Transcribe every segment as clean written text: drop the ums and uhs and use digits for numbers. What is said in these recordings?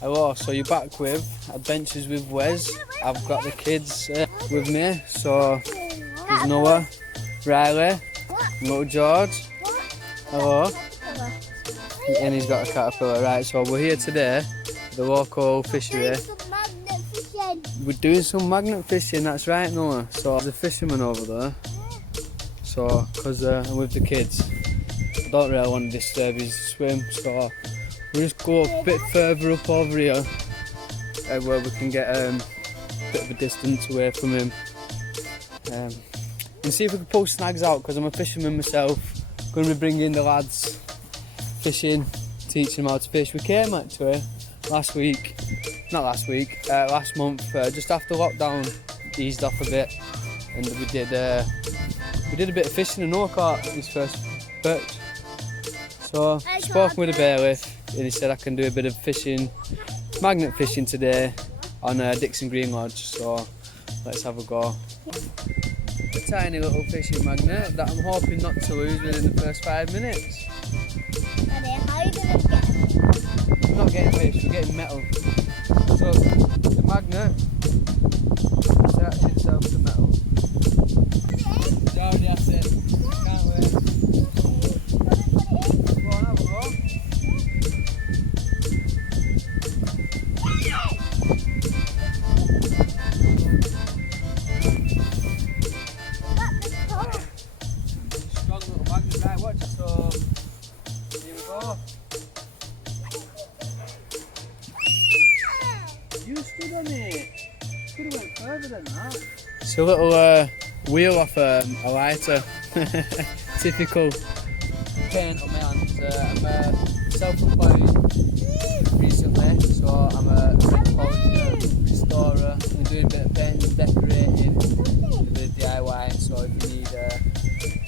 Hello, so you're back with Adventures with Wes. I've got the kids with me, so there's Noah, Riley, little George. Hello. And he's got a caterpillar. Right, so we're here today at the local fishery. We're doing some magnet fishing, that's right, Noah. So there's a fisherman over there. So, because I'm with the kids, I don't really want to disturb his swim, so we'll just go a bit further up over here where we can get a bit of a distance away from him. And see if we can pull snags out, because I'm a fisherman myself. Going to be bringing the lads fishing, teaching them how to fish. We came actually last month, just after lockdown eased off a bit, and we did a bit of fishing, and Noah caught his first perch. So spoken with the bailiff, and he said I can do a bit of fishing, magnet fishing today on Dixon Green Lodge. So let's have a go. A tiny little fishing magnet that I'm hoping not to lose within the first 5 minutes. Daddy, how are you going to get it? We're not getting fish, we're getting metal. So the magnet attaches itself to metal. It's already at it. Can't wait. Go on, have a go. Strong little magnet, right, watch it. So here we go. You stood on it. Could have went further than that. It's a little wheel off a lighter. Typical paint on my hands. I'm self-employed recently, so I'm a paint polisher, restorer. I'm doing a bit of painting and decorating, a bit of DIY. So if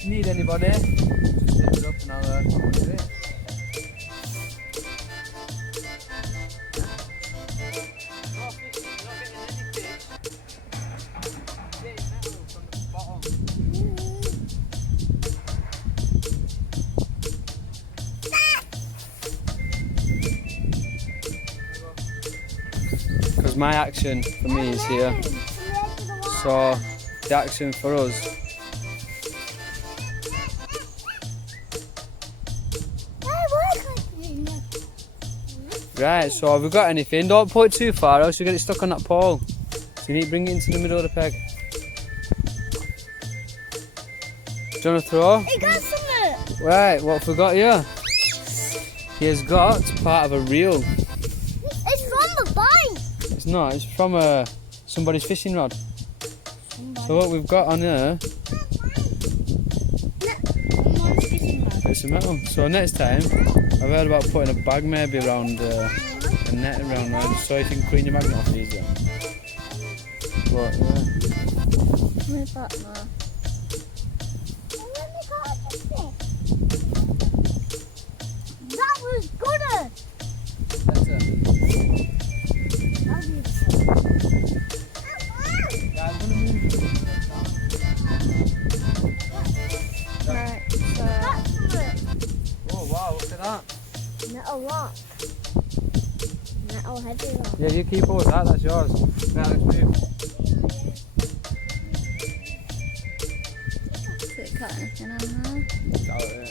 you need anybody, just hit us up and I'll do it. Because my action for me is here, so the action for us . Right, so have we got anything? Don't put it too far, else you'll get it stuck on that pole. So you need to bring it into the middle of the peg. Do you want to throw? He got something. Right, what have we got here? He has got part of a reel. It's from the bank. It's not, it's from somebody's fishing rod. So what we've got on here, it's a metal. So next time, I've heard about putting a bag maybe around a net around there, just so you can clean your magnet off easier. But yeah. Where's that now? That was good. That's it. Right, so Oh wow, look at that. metal rock. Metal heavy rock. Yeah, you keep all of that, that's yours. Now let's move. Did it cut anything on there? Out of it.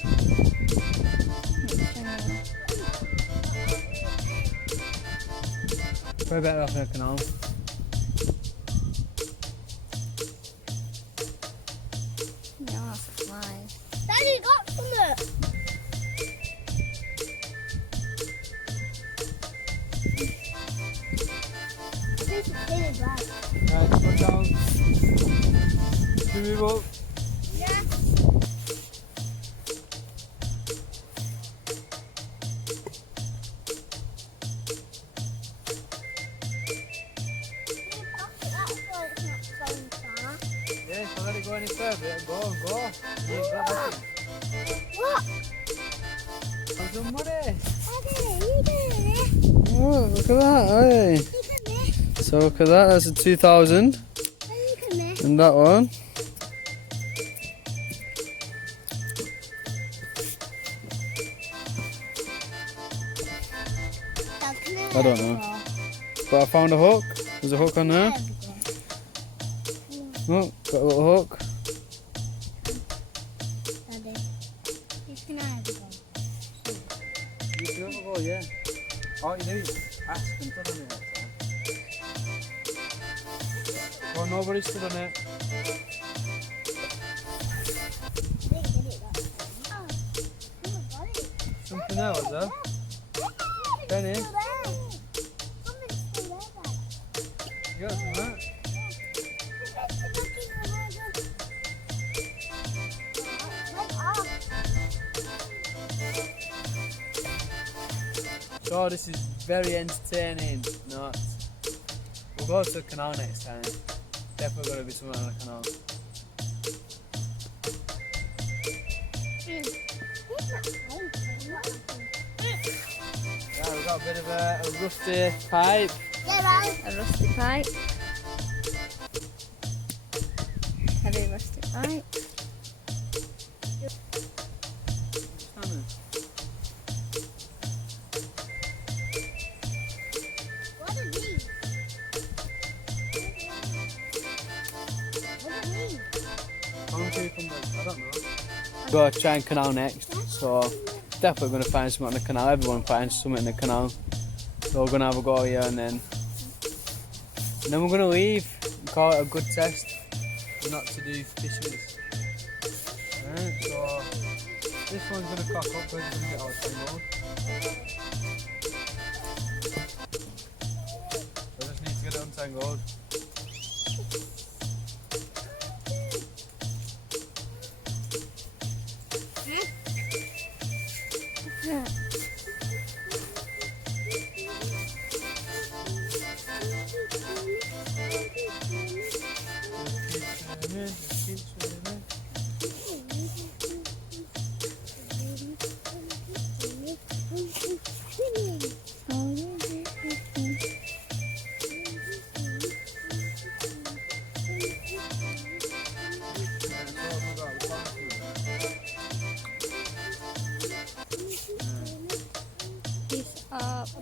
Probably better off in a canal. Yeah, that's a fly. Daddy got something. This is really bad. Right, go down. Should we move up? Yeah. Yeah, so let it go any further. Go, go. Yeah, grab it. What? Have some money. Daddy, you doing it? Oh, look at that, hey. Look at me. So look at that, that's a 2000. Look at me. And that one. I don't know. But I found a hook. There's a hook on there. Oh, got a little hook. Daddy, you can have it. You can have a go, yeah. All you do is ask them to do it. Oh, nobody stood on it. Something else, huh? Benny, you got something? So this is very entertaining. Not. We'll go to the canal next time. Definitely going to be somewhere on the canal. Yeah, we've got a bit of a rusty pipe. A rusty pipe. Heavy rusty pipe. What are these? What are these? I don't know. We'll try and canal next, so definitely going to find something on the canal. Everyone finds something in the canal. So we're going to have a go here and then we're going to leave and call it a good test not to do fishes. Right, so this one's going to cock up because it's going to get our tangled. So I just need to get it untangled. Yeah.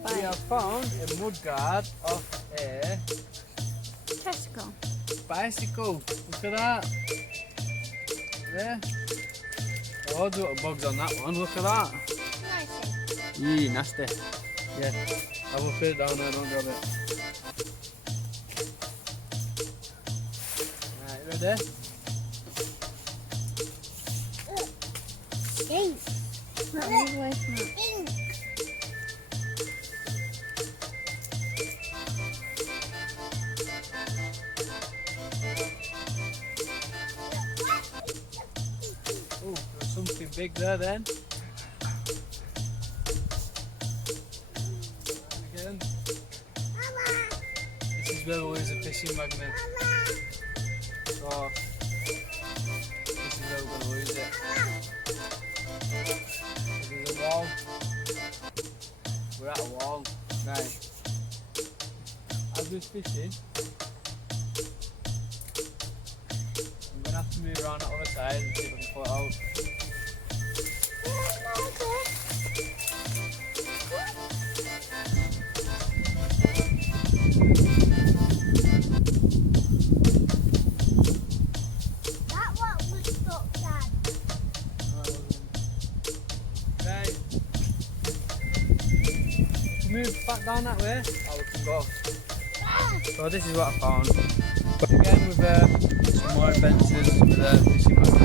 We have found a mudguard of a Tesco. bicycle. Look at that. There. Loads of little bugs on that one. Look at that. Nice. Yee, nasty. Yeah. I will put it down there, don't grab it. Right, ready? Stink. Move away from it. Oh, there's something big there then. And again. This is where we use a fishing magnet. So, this is where we're going to lose it. There's a wall. We're at a wall. Right. As we're fishing, I'm going to have to move around that other side and see if I can pull it out. That one was stuck, Dad. Right. Move back down that way. Oh, we can go. So this is what I found. Again with some more adventures with fishing magnet.